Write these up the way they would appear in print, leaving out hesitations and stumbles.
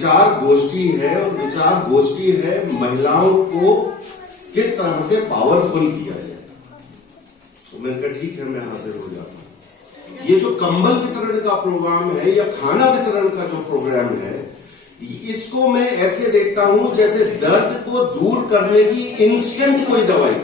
विचार गोष्ठी है और विचार गोष्ठी है महिलाओं को किस तरह से पावरफुल किया जाए। तो मैंने कहा ठीक है, मैं हाजिर हो जाता हूं। ये जो कंबल वितरण का प्रोग्राम है या खाना वितरण का जो प्रोग्राम है, इसको मैं ऐसे देखता हूं जैसे दर्द को दूर करने की इंस्टेंट कोई दवाई।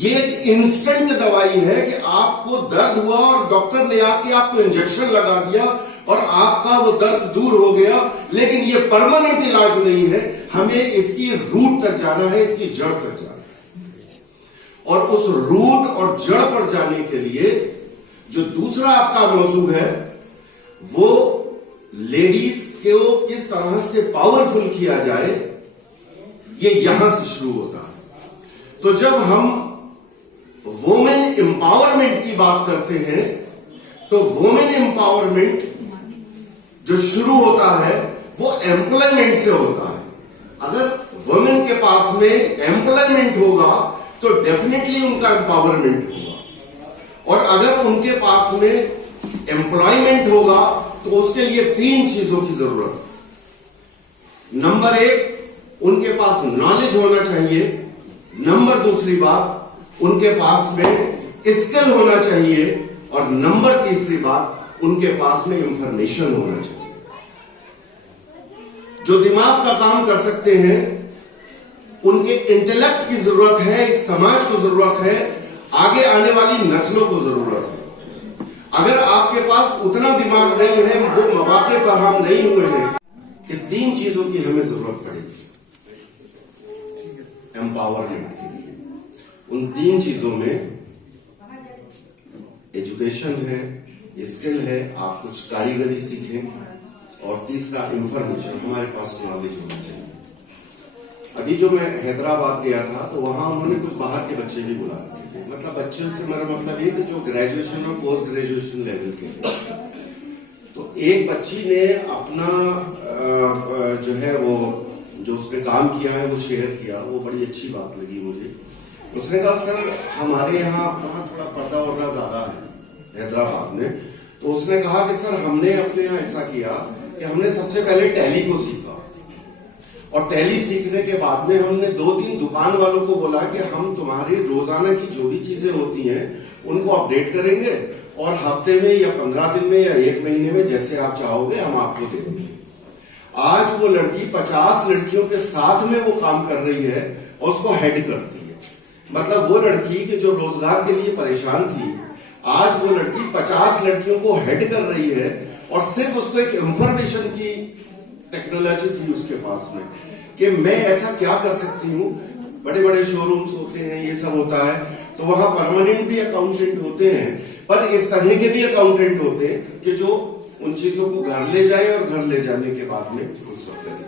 ये एक इंस्टेंट दवाई है कि आपको दर्द हुआ और डॉक्टर ने आके आपको इंजेक्शन लगा दिया और आपका वो दर्द दूर हो गया, लेकिन ये परमानेंट इलाज नहीं है। हमें इसकी रूट तक जाना है, इसकी जड़ तक जाना है। और उस रूट और जड़ पर जाने के लिए जो दूसरा आपका मौजूद है वो लेडीज को किस तरह से पावरफुल किया जाए, ये यहां से शुरू होता है। तो जब हम वुमेन एम्पावरमेंट की बात करते हैं तो वुमेन एम्पावरमेंट जो शुरू होता है वो एम्प्लॉयमेंट से होता है। अगर वुमेन के पास में एम्प्लॉयमेंट होगा तो डेफिनेटली उनका एम्पावरमेंट होगा, और अगर उनके पास में एम्प्लॉयमेंट होगा तो उसके लिए 3 चीजों की जरूरत है। नंबर 1, उनके पास नॉलेज होना चाहिए। नंबर 2 बात, उनके पास में स्किल होना चाहिए। और नंबर 3 बात, उनके पास में इंफॉर्मेशन होना चाहिए। जो दिमाग का काम कर सकते हैं, उनके इंटेलेक्ट की जरूरत है, इस समाज को जरूरत है, आगे आने वाली नस्लों को जरूरत है। अगर आपके पास उतना दिमाग नहीं है, वो मौके फराहम नहीं हुए हैं कि 3 चीजों की हमें जरूरत पड़ेगी एम्पावरमेंट के लिए। उन 3 चीजों में एजुकेशन है, स्किल है, आप कुछ कारीगरी सीखें, और तीसरा इंफॉर्मेशन, हमारे पास नॉलेज होना चाहिए। अभी जो मैं हैदराबाद गया था तो वहां उन्होंने कुछ बाहर के बच्चे भी बुला रखे थे। मतलब बच्चों से मेरा मतलब ये कि जो ग्रेजुएशन और पोस्ट ग्रेजुएशन लेवल के थे। तो एक बच्ची ने अपना जो है वो जो उसने काम किया है वो शेयर किया, वो बड़ी अच्छी बात लगी मुझे। उसने कहा सर हमारे यहाँ थोड़ा पर्दा वर्दा ज्यादा है हैदराबाद में। तो उसने कहा कि सर हमने अपने यहाँ ऐसा किया कि हमने सबसे पहले टैली को सीखा, और टैली सीखने के बाद में हमने 2-3 दुकान वालों को बोला कि हम तुम्हारी रोजाना की जो भी चीजें होती हैं उनको अपडेट करेंगे, और हफ्ते में या 15 दिन में या 1 महीने में जैसे आप चाहोगे हम आपको दे देंगे। आज वो लड़की 50 लड़कियों के साथ में वो काम कर रही है और उसको हेड करती है। मतलब वो लड़की कि जो रोजगार के लिए परेशान थी, आज वो लड़की 50 लड़कियों को हेड कर रही है, और सिर्फ उसको एक इंफॉर्मेशन की टेक्नोलॉजी थी उसके पास में कि मैं ऐसा क्या कर सकती हूँ। बड़े बड़े शोरूम्स होते हैं, ये सब होता है, तो वहां परमानेंट भी अकाउंटेंट होते हैं, पर इस तरह के भी अकाउंटेंट होते हैं कि जो उन चीजों को घर ले जाए और घर ले जाने के बाद में उस वक्त करें।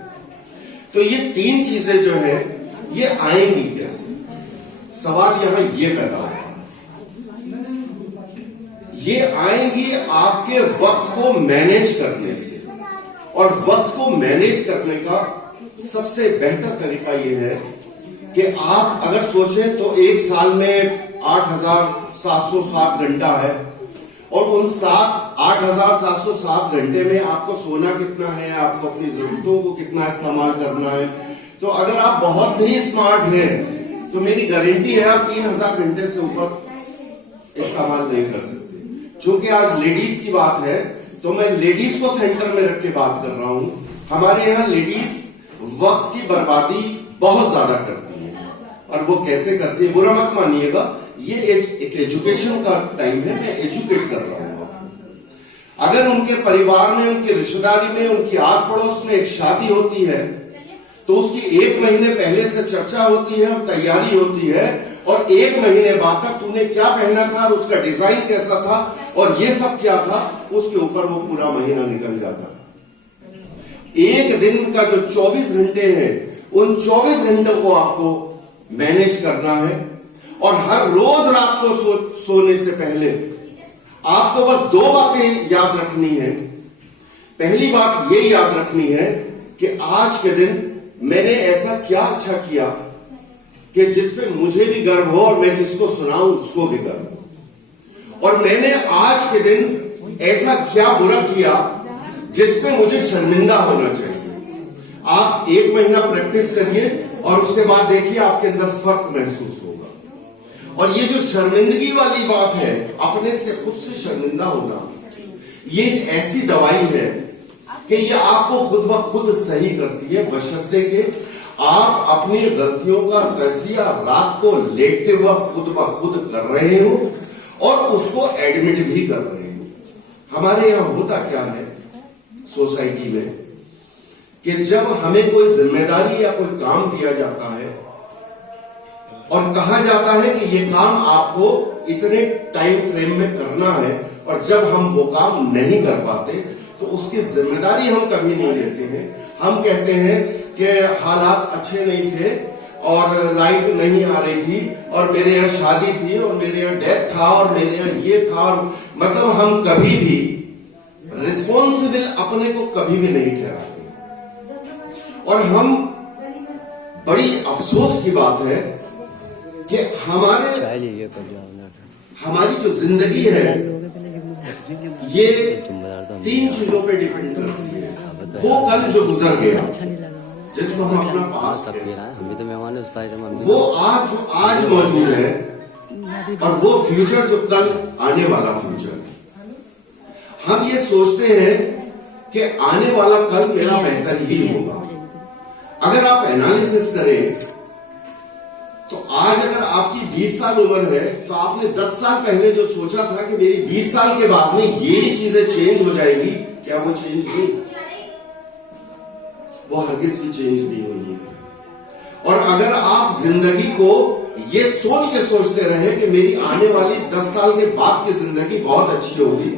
तो ये 3 चीजें जो है ये आएंगी कैसे? सवाल यहां ये पैदा होगा। ये आएंगी आपके वक्त को मैनेज करने से, और वक्त को मैनेज करने का सबसे बेहतर तरीका यह है कि आप अगर सोचें तो एक साल में 8,707 घंटा है, और उन 8,707 घंटे में आपको सोना कितना है, आपको अपनी जरूरतों को कितना इस्तेमाल करना है। तो अगर आप बहुत ही स्मार्ट हैं तो मेरी गारंटी है आप 3,000 घंटे से ऊपर इस्तेमाल नहीं कर सकते। चूंकि आज लेडीज की बात है तो मैं लेडीज को सेंटर में रख के बात कर रहा हूं। हमारे यहाँ लेडीज वक्त की बर्बादी बहुत ज्यादा करती है, और वो कैसे करती है बुरा मत मानिएगा, ये एक एजुकेशन का टाइम है, मैं एजुकेट कर रहा हूं आपको। अगर उनके परिवार में, उनकी रिश्तेदारी में, उनकी आस पड़ोस में एक शादी होती है तो उसकी 1 महीने पहले से चर्चा होती है और तैयारी होती है, और 1 महीने बाद तक तूने क्या पहना था और उसका डिजाइन कैसा था और ये सब क्या था, उसके ऊपर वो पूरा महीना निकल जाता। एक दिन का जो 24 घंटे हैं, उन 24 घंटों को आपको मैनेज करना है, और हर रोज रात को सोने से पहले आपको बस 2 बातें याद रखनी है। पहली बात ये याद रखनी है कि आज के दिन मैंने ऐसा क्या अच्छा किया कि जिस पे मुझे भी गर्व हो और मैं जिसको सुनाऊं उसको भी गर्व हो, और मैंने आज के दिन ऐसा क्या बुरा किया जिसपे मुझे शर्मिंदा होना चाहिए। आप 1 महीना प्रैक्टिस करिए और उसके बाद देखिए आपके अंदर फर्क महसूस होगा। और ये जो शर्मिंदगी वाली बात है, अपने से खुद से शर्मिंदा होना, ये एक ऐसी दवाई है कि ये आपको खुद ब खुद सही करती है, बशर्ते के आप अपनी गलतियों का तजिया रात को लेटते हुए खुद ब खुद कर रहे हो और उसको एडमिट भी कर रहे हो। हमारे यहां होता क्या है सोसाइटी में कि जब हमें कोई जिम्मेदारी या कोई काम दिया जाता है और कहा जाता है कि ये काम आपको इतने टाइम फ्रेम में करना है, और जब हम वो काम नहीं कर पाते तो उसकी जिम्मेदारी हम कभी नहीं लेते हैं। हम कहते हैं कि हालात अच्छे नहीं थे और लाइट नहीं आ रही थी और मेरे यहाँ शादी थी और मेरे यहाँ डेथ था और मेरे यहाँ ये था, और मतलब हम कभी भी रिस्पॉन्सिबल अपने को कभी भी नहीं ठहराते। और हम, बड़ी अफसोस की बात है कि हमारी जो जिंदगी है ये 3 चीजों पे डिपेंड करती है। वो कल जो गुजर गया, जिसको हम अपना पास्ट कहते हैं, वो आज जो आज मौजूद है, और वो फ्यूचर जो कल आने वाला फ्यूचर। हम ये सोचते हैं कि आने वाला कल मेरा बेहतर ही होगा। अगर आप एनालिसिस करें तो आज अगर आपकी 20 साल उम्र है तो आपने 10 साल पहले जो सोचा था कि मेरी 20 साल के बाद में ये चीजें चेंज हो जाएगी, क्या वो चेंज हुई? वो हरगिज भी चेंज नहीं हुई है। और अगर आप जिंदगी को ये सोच के सोचते रहे कि मेरी आने वाली 10 साल के बाद की जिंदगी बहुत अच्छी होगी,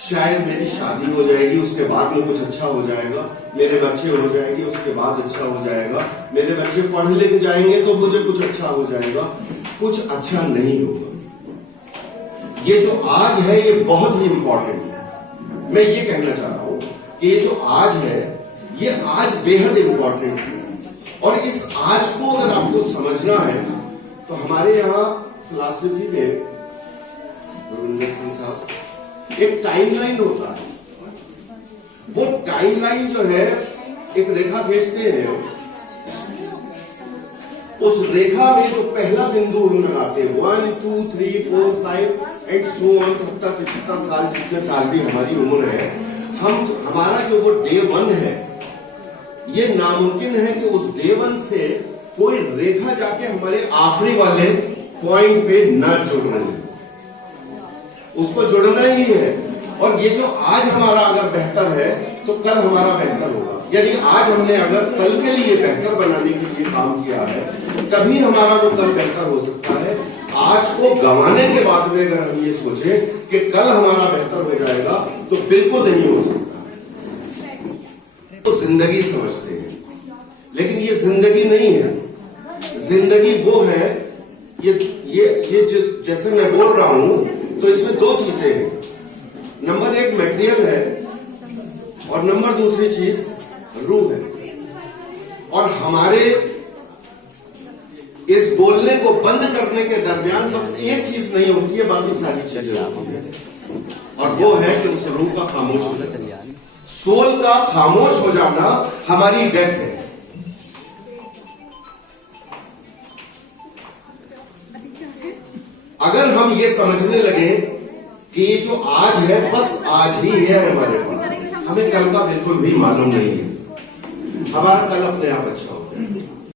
शायद मेरी शादी हो जाएगी, उसके बाद में कुछ अच्छा हो जाएगा, मेरे बच्चे हो जाएंगे, उसके बाद अच्छा हो जाएगा, मेरे बच्चे पढ़ लिख जाएंगे तो मुझे कुछ अच्छा हो जाएगा, कुछ अच्छा नहीं होगा। ये जो आज है ये बहुत ही इंपॉर्टेंट है। मैं ये कहना चाह रहा हूं कि ये जो आज है ये आज बेहद इंपॉर्टेंट है। और इस आज को अगर आपको समझना है तो हमारे यहाँ फिलॉसफी में रविंद्र सिंह साहब एक टाइमलाइन होता है। वो टाइमलाइन जो है एक रेखा खींचते हैं, उस रेखा में जो पहला बिंदु हम लगाते हैं 1 2 3 4 5 एंड सो ऑन, 70-75 साल जितने साल भी हमारी उम्र है, हमारा जो वो डे 1 है, ये नामुमकिन है कि उस डे 1 से कोई रेखा जाके हमारे आखिरी वाले पॉइंट पे न जुड़ रही है, उसको जुड़ना ही है। और ये जो आज हमारा अगर बेहतर है तो कल हमारा बेहतर होगा। यदि आज हमने अगर कल के लिए बेहतर बनाने के लिए काम किया है तभी हमारा वो कल बेहतर हो सकता है। आज को गंवाने के बाद में अगर हम ये सोचें कि कल हमारा बेहतर हो जाएगा तो बिल्कुल नहीं हो सकता। तो जिंदगी समझते हैं, लेकिन ये जिंदगी नहीं है। जिंदगी वो है, ये जैसे मैं बोल रहा हूं तो इसमें 2 चीजें हैं। नंबर 1 मटेरियल है और नंबर दूसरी चीज रूह है। और हमारे इस बोलने को बंद करने के दरमियान बस एक चीज नहीं होती है, बाकी सारी चीजें होती है। और वो है कि उस रूह का खामोश हो जाना, सोल का खामोश हो जाना हमारी डेथ है। अगर हम ये समझने लगे कि ये जो आज है बस आज ही है हमारे पास, हमें कल का बिल्कुल भी मालूम नहीं है, हमारा कल अपने आप अच्छा होगा।